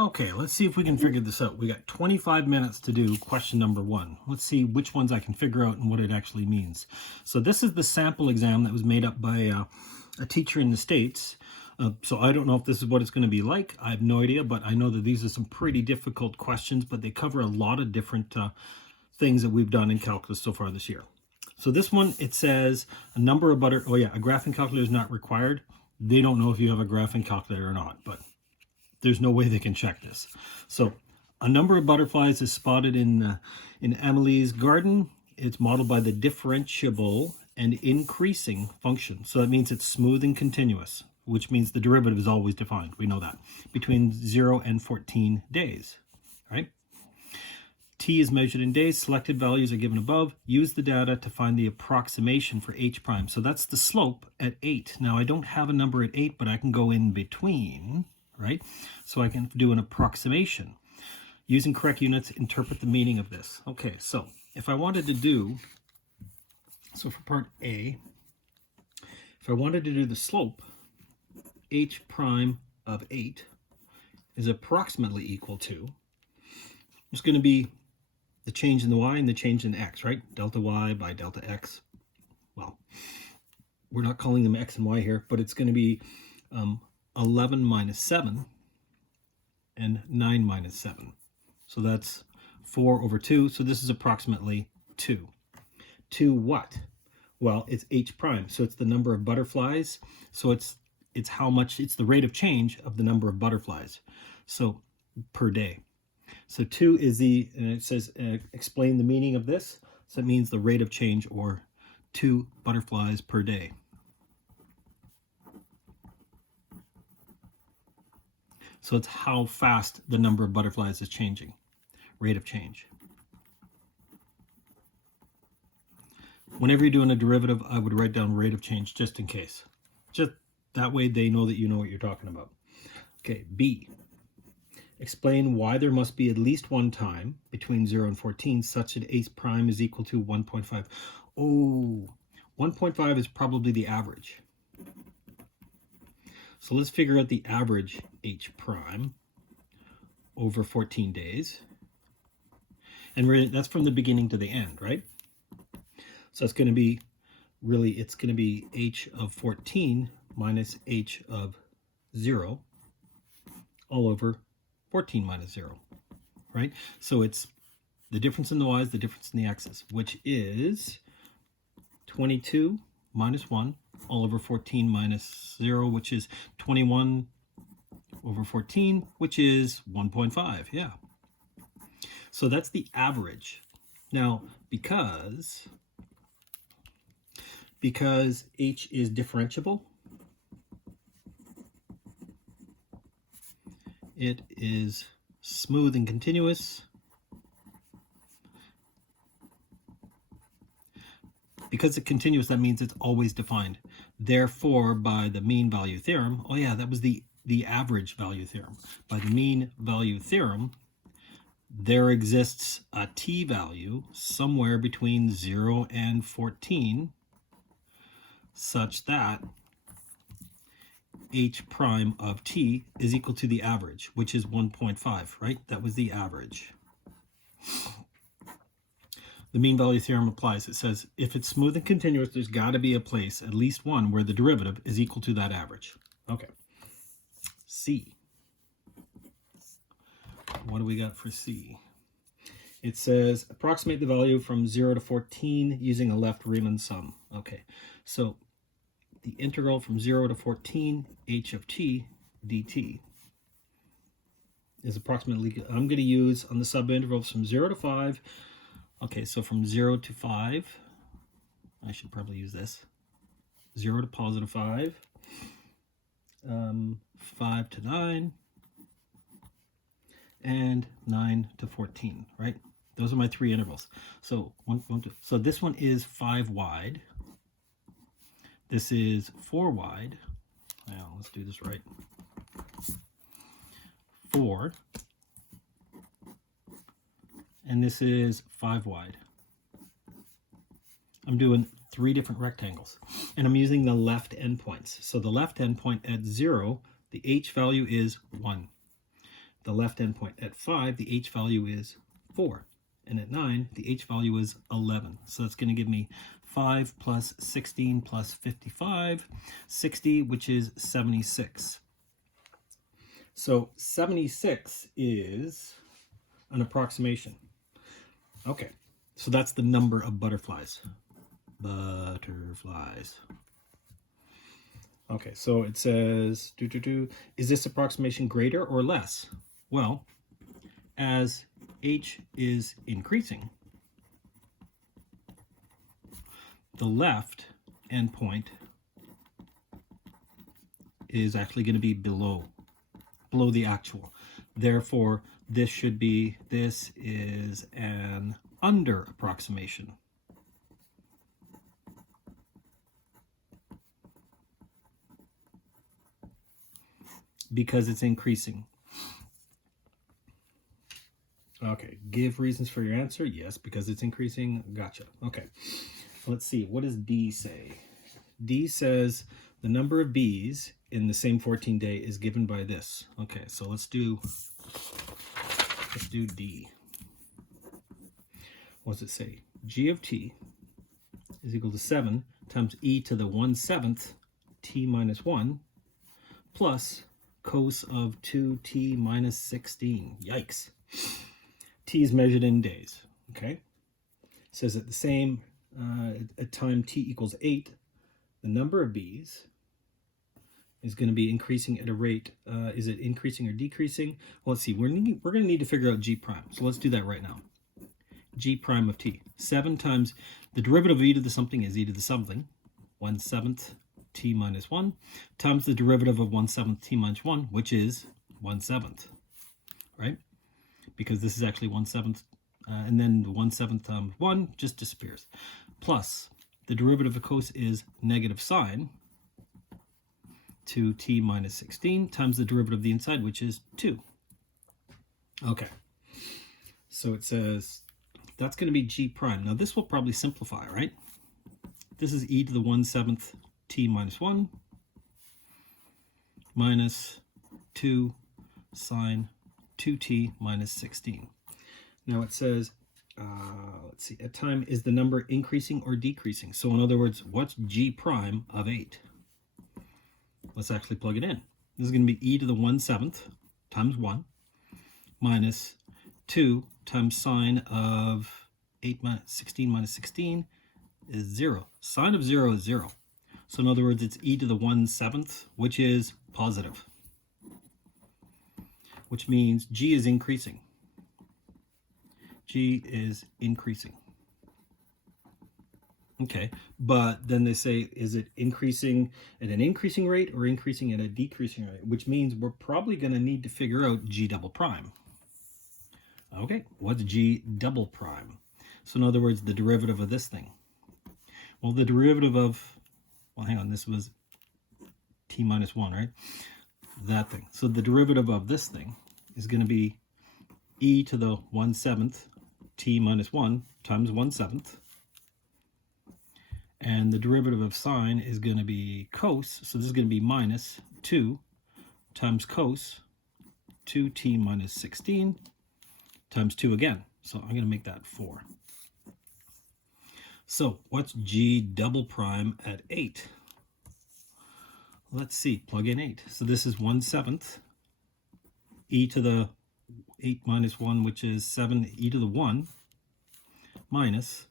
Okay, let's see if we can figure this out. We got 25 minutes to do question number 1. Let's see which ones I can figure out and what it actually means. So this is the sample exam that was made up by a teacher in the States. So I don't know if this is what it's going to be like. I have no idea, but I know that these are some pretty difficult questions, but they cover a lot of different things that we've done in calculus so far this year. So this one, it says a number of a graphing calculator is not required. They don't know if you have a graphing calculator or not, but there's no way they can check this. So a number of butterflies is spotted in Amelie's garden. It's modeled by the differentiable and increasing function. So that means it's smooth and continuous, which means the derivative is always defined. We know that. Between 0 and 14 days, right? T is measured in days. Selected values are given above. Use the data to find the approximation for H prime. So that's the slope at 8. Now I don't have a number at 8, but I can go in between, right? So I can do an approximation. Using correct units, interpret the meaning of this. Okay, so if I wanted to do, so for part A, if I wanted to do the slope, H prime of 8 is approximately equal to, it's going to be the change in the y and the change in x, right? Delta y by delta x. Well, we're not calling them x and y here, but it's going to be 11 minus 7 and 9 minus 7. So that's 4 over 2. So this is approximately 2. 2 what? Well, it's H prime. So it's the number of butterflies. So it's how much, it's the rate of change of the number of butterflies. So per day. So 2 is and it says, explain the meaning of this. So it means the rate of change, or 2 butterflies per day. So it's how fast the number of butterflies is changing, rate of change. Whenever you're doing a derivative, I would write down rate of change just in case. Just that way they know that you know what you're talking about. Okay, B. Explain why there must be at least one time between 0 and 14 such that H prime is equal to 1.5. Oh, 1.5 is probably the average. So let's figure out the average H prime over 14 days. And that's from the beginning to the end, right? So it's going to be, it's going to be H of 14 minus H of 0 all over 14 minus 0, right? So it's the difference in the y's, the difference in the x's, which is 22 minus 1 all over 14 minus 0, which is 21 over 14, which is 1.5, yeah. So that's the average. Now, because H is differentiable, it is smooth and continuous. Because it's continuous, that means it's always defined. Therefore, by the mean value theorem, oh yeah, that was the average value theorem. By the mean value theorem, there exists a t value somewhere between 0 and 14 such that H prime of t is equal to the average, which is 1.5, right? That was the average. The mean value theorem applies. It says if it's smooth and continuous, there's got to be a place, at least one, where the derivative is equal to that average. Okay. C. What do we got for C? It says approximate the value from 0 to 14 using a left Riemann sum. Okay, so the integral from 0 to 14 h of t dt is approximately, I'm going to use on the subintervals from 0 to 5. Okay, so from 0 to 5, I should probably use this. 0 to positive 5, 5 to 9, and 9 to 14, right? Those are my 3 intervals. So, so this one is 5 wide. This is 4 wide. Now, let's do this right. 4. And this is 5 wide. I'm doing 3 different rectangles. And I'm using the left endpoints. So the left endpoint at 0, the h value is 1. the left endpoint. At 5, the h value is 4. And at 9, the h value is 11. So that's going to give me 5 plus 16 plus 55, 60, which is 76. So 76 is an approximation. Okay, so that's the number of butterflies. Butterflies. Okay, so it says, is this approximation greater or less? Well, as h is increasing, the left endpoint is actually going to be below the actual. Therefore, this is an under approximation. Because it's increasing. Okay, give reasons for your answer. Yes, because it's increasing. Gotcha. Okay, let's see. What does D say? D says the number of bees in the same 14 day is given by this. Okay, so let's do D. What does it say? G of t is equal to 7 times e to the 1/7 t minus 1 plus cos of 2t minus 16. Yikes. T is measured in days. Okay. It says at the same at time t equals 8, the number of bees is going to be increasing at a rate. Is it increasing or decreasing? Well, let's see. We're going to need to figure out g prime. So let's do that right now. G prime of t. 7 times the derivative of e to the something is e to the something. 1/7 t minus 1 times the derivative of 1/7 t minus 1, which is 1/7, right? Because this is actually 1/7, and then the 1/7 times 1 just disappears. Plus, the derivative of cos is negative sine 2t minus 16 times the derivative of the inside, which is 2. Okay, so it says that's going to be g prime. Now this will probably simplify, right? This is e to the 1/7 t minus 1 minus 2 sine 2t minus 16. Now it says, let's see, at time is the number increasing or decreasing? So in other words, what's g prime of 8? Let's actually plug it in. This is going to be e to the 1/7 times 1 minus 2 times sine of 16 minus 16 is 0. Sine of 0 is 0. So in other words, it's e to the 1/7, which is positive, which means g is increasing. G is increasing. Okay, but then they say, is it increasing at an increasing rate or increasing at a decreasing rate? Which means we're probably going to need to figure out g double prime. Okay, what's g double prime? So in other words, the derivative of this thing. Well, the derivative of, well, hang on, this was t minus 1, right? That thing. So the derivative of this thing is going to be e to the 1/7 t minus 1 times 1/7. And the derivative of sine is going to be cos. So this is going to be minus 2 times cos 2t minus 16 times 2 again. So I'm going to make that 4. So what's g double prime at 8? Let's see, plug in 8. So this is 1/7 e to the 8 minus 1, which is 7 e to the 1 minus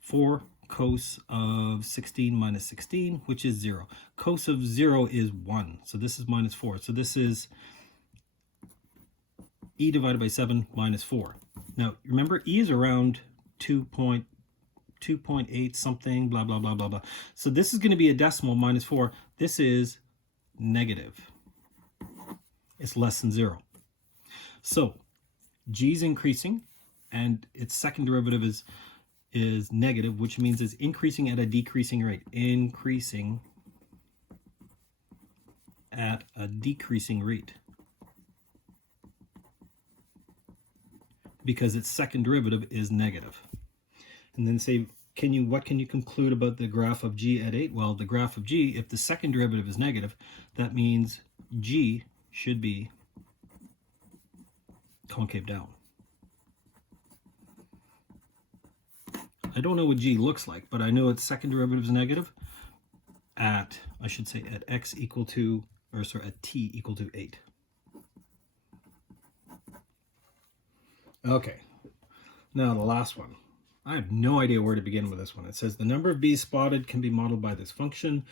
4 cos of 16 minus 16, which is 0. Cos of 0 is 1. So this is minus 4. So this is e divided by 7 minus 4. Now, remember, e is around 2.8 something, blah, blah, blah, blah, blah. So this is going to be a decimal, minus 4. This is negative. It's less than 0. So g is increasing, and its second derivative is negative, which means it's increasing at a decreasing rate. Increasing at a decreasing rate. Because its second derivative is negative. And then say, what can you conclude about the graph of g at 8? Well, the graph of g, if the second derivative is negative, that means g should be concave down. I don't know what g looks like, but I know its second derivative is negative at, I should say, at x equal to, or sorry, at t equal to 8. Okay, now the last one. I have no idea where to begin with this one. It says the number of bees spotted can be modeled by this function,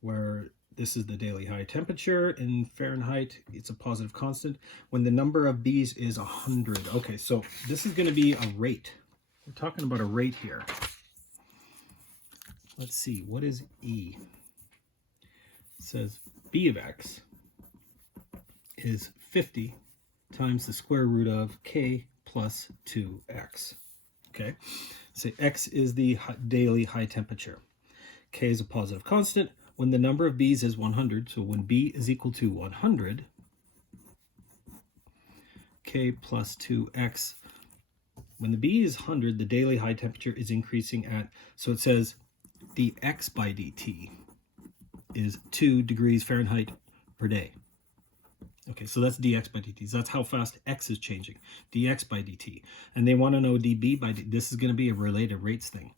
where this is the daily high temperature in Fahrenheit. It's a positive constant. When the number of bees is 100. Okay, so this is going to be a rate. We're talking about a rate here. Let's see, what is E? It says B of x is 50 times the square root of k plus 2x. Okay, so x is the daily high temperature. K is a positive constant. When the number of bees is 100, so when b is equal to 100, k plus 2x, when the b is 100, the daily high temperature is increasing at, so it says dx by dt is 2 degrees Fahrenheit per day. Okay, so that's dx by dt. So that's how fast x is changing, dx by dt. And they want to know dB by dt. This is going to be a related rates thing.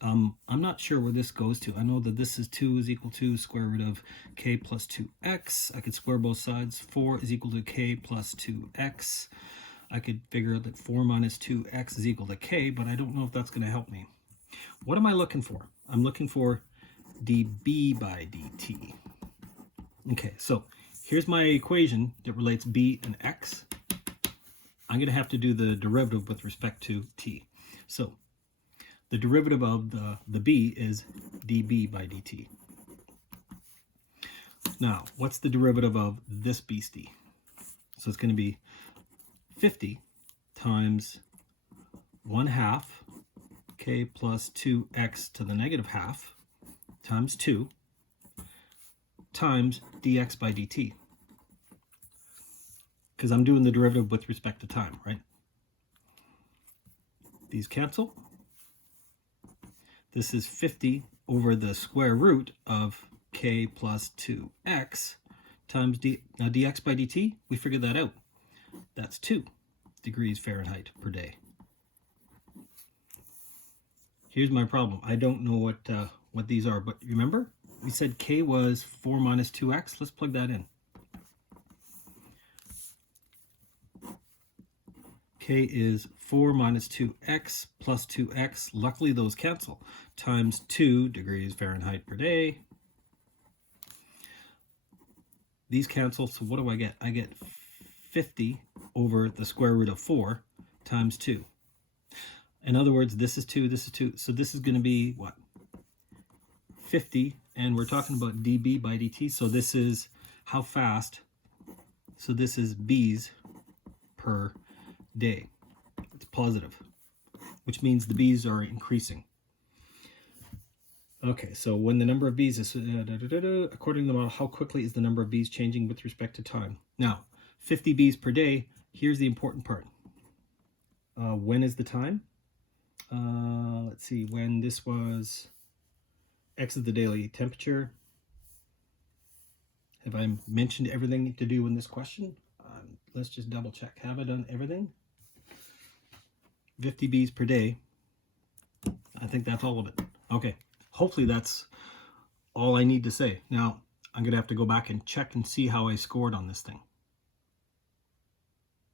I'm not sure where this goes to. I know that this is 2 is equal to square root of k plus 2x. I could square both sides. 4 is equal to k plus 2x. I could figure out that 4 minus 2x is equal to k, but I don't know if that's going to help me. What am I looking for? I'm looking for dB by dt. Okay, so here's my equation that relates b and x. I'm going to have to do the derivative with respect to t. So the derivative of the b is dB by dt. Now, what's the derivative of this beastie? So it's going to be 50 times 1/2 k plus 2x to the negative half times 2 times dx by dt. Because I'm doing the derivative with respect to time, right? These cancel. This is 50 over the square root of k plus 2x times now dx by dt, we figured that out. That's 2 degrees Fahrenheit per day. Here's my problem. I don't know what these are, but remember we said k was 4 minus 2x. Let's plug that in. K is 4 minus 2x plus 2x. Luckily those cancel. Times 2 degrees Fahrenheit per day. These cancel, so what do I get? I get 50 over the square root of 4 times 2. In other words, this is 2, this is 2. So this is going to be what? 50, and we're talking about dB by dt. So this is how fast. So this is bees per day. It's positive, which means the bees are increasing. Okay, so when the number of bees is, according to the model, how quickly is the number of bees changing with respect to time? Now, 50 bees per day, here's the important part. When is the time? Let's see, when this was, x is the daily temperature. Have I mentioned everything to do in this question? Let's just double check. Have I done everything? 50 bees per day. I think that's all of it. Okay, hopefully that's all I need to say. Now, I'm going to have to go back and check and see how I scored on this thing.